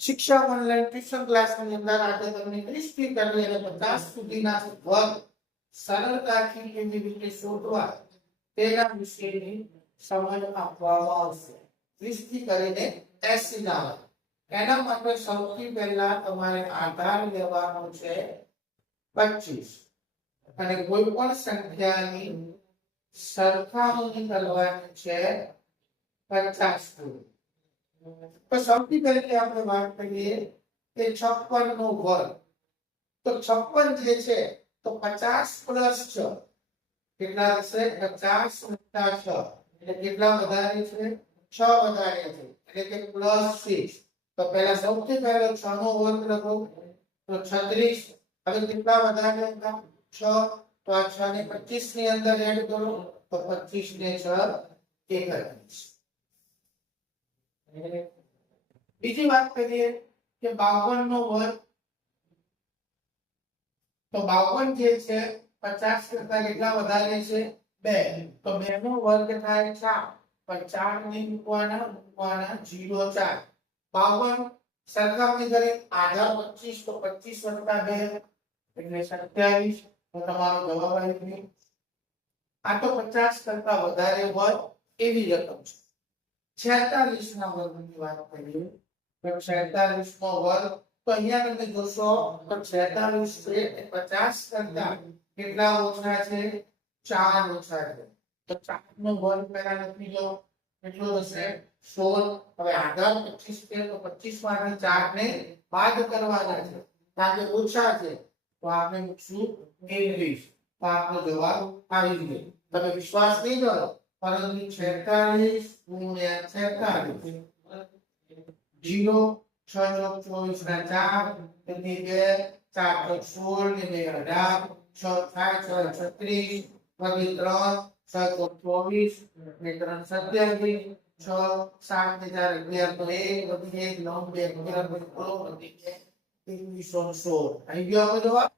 શિક્ષા online tuition ક્લાસની અંદર આજે તમને 30 થી કરી અને 50 સુધીના વર્ગ સરળતાથી કેવી રીતે શોધવા તેના વિશેની સમજ આપવામાં આવશે. 30 થી કરીને 80 ના વર્ગ. એના માટે સૌથી પહેલા તમારે આધાર લેવાનો છે 25 અને કોઈ પણ સંખ્યાની સરખામણી કરવાની છે 50 થી. તો સૌથી પહેલા આપણે વાત કરીએ કે 56 નો વર્ગ. તો 56 જે છે તો 50 પ્લસ 6 કેટલા હશે? 50 વત્તા 6 એટલે કેટલા વધારે છે? 6 વધારે છે એટલે કે પ્લસ 6. તો પહેલા સૌથી પહેલા 6 નો વર્ગ લખો તો 36. હવે કેટલા વધારે હતા? 6. તો આ 6 ને 25 ની અંદર એડ કરો તો 25 ને 6 31. બીજી વાત કરીએ કે 52 નો વર્ગ. તો 52 જે છે 50 કરતા કેટલા વધારે છે? 2. તો 2 નો વર્ગ થાય 4. પણ 4 ને મૂકવાના 0 4. 52 સરખામણી કરી આધા 25 તો 25 વત્તા 2 એટલે 27. તો તમારો જવાબ આવી ગયો. આ તો 50 કરતા વધારે હોય એવી રકમ છે. 46 ના વર્ગની વાત કરીએ તો 46 નો વર્ગ. તો અહીંયા તમે જોશો તો 46 છે એ 50 કરતા કેટલા ઓછા છે? 4 ઓછા છે. તો 4 નો વર્ગ પહેલા લખી લો. કેટલો હશે? 16. હવે આગળ 25 છે તો 25 માંથી 4 ને બાદ કરવાના છે કારણ કે ઓછા છે. તો આપણે મૂકશું 21. તો આપણો જવાબ આવી ગયો. તમે વિશ્વાસ નહીં કરો પરંતુ 46 ગુણ્યા 46 0 6 24 ના 4 તેથી 2 4 16 ને 18 6 થાય 36 વધી 3 6 24 ને 3 27 6 7 ને 4 11 તો 1 વધી 1 9 2 11 વધી 2116. આવી ગયો આપણો જવાબ.